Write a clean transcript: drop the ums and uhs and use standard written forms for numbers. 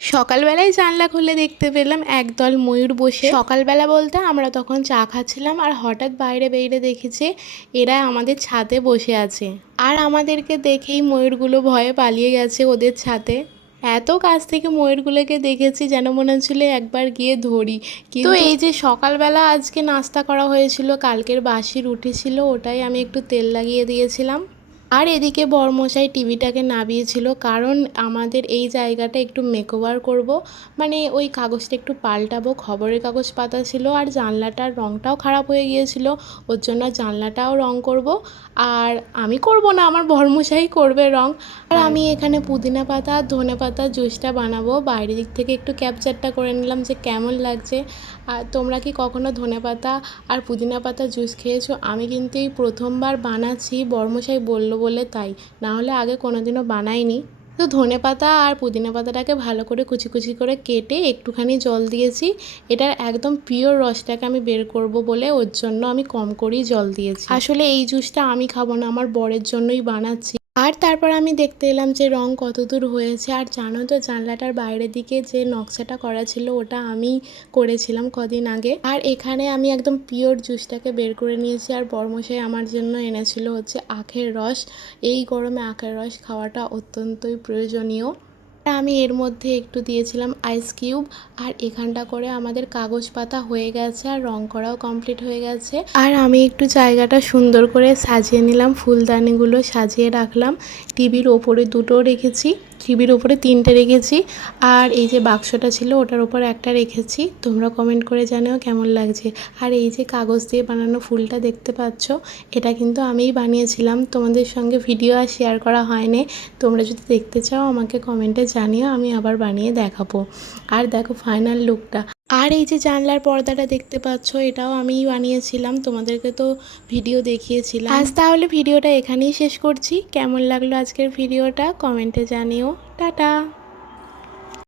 সকালবেলায় জানলা খুলে দেখতে পেলাম একদল ময়ূর বসে। সকালবেলা বলতে আমরা তখন চা খাচ্ছিলাম, আর হঠাৎ বাইরে বেরিয়ে দেখেছি এরা আমাদের ছাদে বসে আছে। আর আমাদেরকে দেখেই ময়ূরগুলো ভয়ে পালিয়ে গেছে ওদের ছাদে। এত কাছ থেকে ময়ূরগুলোকে দেখেছি যেন মনে হচ্ছিল একবার গিয়ে ধরি। কিন্তু এই যে সকালবেলা আজকে নাস্তা করা হয়েছিল, কালকের বাসি রুটি ছিল, ওটাই আমি একটু তেল লাগিয়ে দিয়েছিলাম। আর এদিকে বরমশাই টিভিটাকে নামিয়েছিল, কারণ আমাদের এই জায়গাটা একটু মেকওভার করব, মানে ওই কাগজটা একটু পাল্টাবো। খবরের কাগজ পাতা ছিল আর জানলাটার রঙটাও খারাপ হয়ে গিয়েছিল, ওর জন্য জানলাটাও রং করব। আর আমি করব না, আমার বরমশাই করবে রং। আর আমি এখানে পুদিনা পাতা আর ধনে পাতা জুসটা বানাবো। বাইরের দিক থেকে একটু ক্যাপচারটা করে নিলাম যে কেমন লাগছে। আর তোমরা কি কখনো ধনে পাতা আর পুদিনা পাতা জুস খেয়েছো? আমি কিন্তু এই প্রথমবার বানাচ্ছি, বরমশাই বললো বলে তাই, না হলে আগে কোনোদিনও বানাইনি। তো ধনে পাতা আর পুদিনা পাতাটাকে ভালো করে কুচি কুচি করে কেটে একটুখানি জল দিয়েছি। এটার একদম পিওর রসটাকে আমি বের করব বলে ওর জন্য আমি কম করেই জল দিয়েছি। আসলে এই জুসটা আমি খাবো না, আমার বরের জন্যই বানাচ্ছি। আর তারপর আমি দেখতে এলাম যে রং কতদূর হয়েছে। আর জানো তো, জানলাটার বাইরের দিকে যে নকশাটা করা ছিল ওটা আমি করেছিলাম কদিন আগে। আর এখানে আমি একদম পিওর জুসটাকে বের করে নিয়েছি। আর বরমশাই আমার জন্য এনেছিল হচ্ছে আখের রস। এই গরমে আখের রস খাওয়াটা অত্যন্তই প্রয়োজনীয়। আর আমি এর মধ্যে একটু দিয়েছিলাম আইস কিউব। আর এখানটা করে আমাদের কাগজ পাতা হয়ে গেছে আর রং করাও কমপ্লিট হয়ে গেছে। আর আমি একটু জায়গাটা সুন্দর করে সাজিয়ে নিলাম, ফুলদানিগুলো সাজিয়ে রাখলাম। টিভির ওপরে দুটো রেখেছি, টিভির ওপরে তিনটে রেখেছি। আর এই যে বাক্সটা ছিল ওটার ওপর একটা রেখেছি। তোমরা কমেন্ট করে জানিও কেমন লাগছে। আর এই যে কাগজ দিয়ে বানানো ফুলটা দেখতে পাচ্ছ, এটা কিন্তু আমিই বানিয়েছিলাম, তোমাদের সঙ্গে ভিডিও আর শেয়ার করা হয়নি। তোমরা যদি দেখতে চাও আমাকে কমেন্টে জানিও, আমি আবার বানিয়ে দেখাবো। আর দেখো ফাইনাল লুকটা। আর এই যে জানলার পর্দাটা দেখতে পাচ্ছ, এটাও আমিই বানিয়েছিলাম, তোমাদেরকে তো ভিডিও দেখিয়েছিলাম। আজ তাহলে ভিডিওটা এখানেই শেষ করছি। কেমন লাগলো আজকের ভিডিওটা কমেন্টে জানিও। টাটা।